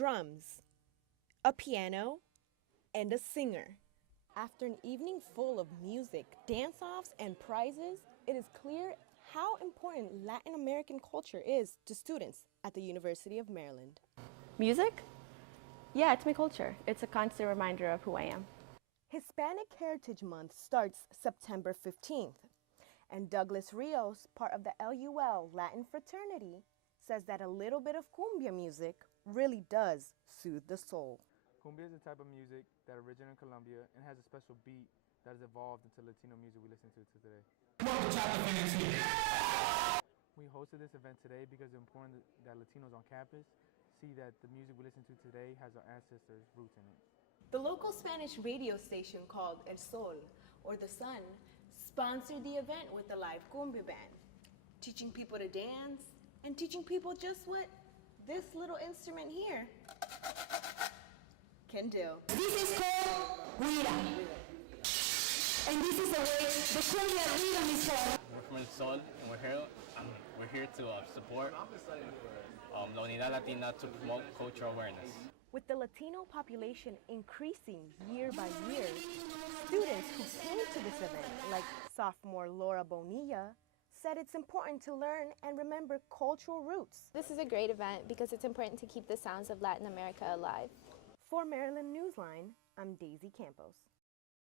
drums, a piano, and a singer. After an evening full of music, dance-offs, and prizes, it is clear how important Latin American culture is to students at the University of Maryland. Music? Yeah, it's my culture. It's a constant reminder of who I am. Hispanic Heritage Month starts September 15th, and Douglas Rios, part of the LUL Latin fraternity, says that a little bit of cumbia music really does soothe the soul. Cumbia is a type of music that originated in Colombia and has a special beat that has evolved into Latino music we listen to today. We hosted this event today because it's important that Latinos on campus see that the music we listen to today has our ancestors' roots in it. The local Spanish radio station called El Sol, or The Sun, sponsored the event with a live cumbia band, teaching people to dance and teaching people just what this little instrument here can do. This is called guira. And this is the way the cumbia rhythm is called. We're from El Sol, and we're here to support La Unidad Latina to promote cultural awareness. With the Latino population increasing year by year, students who came to this event, like sophomore Laura Bonilla, said it's important to learn and remember cultural roots. This is a great event because it's important to keep the sounds of Latin America alive. For Maryland Newsline, I'm Daisy Campos.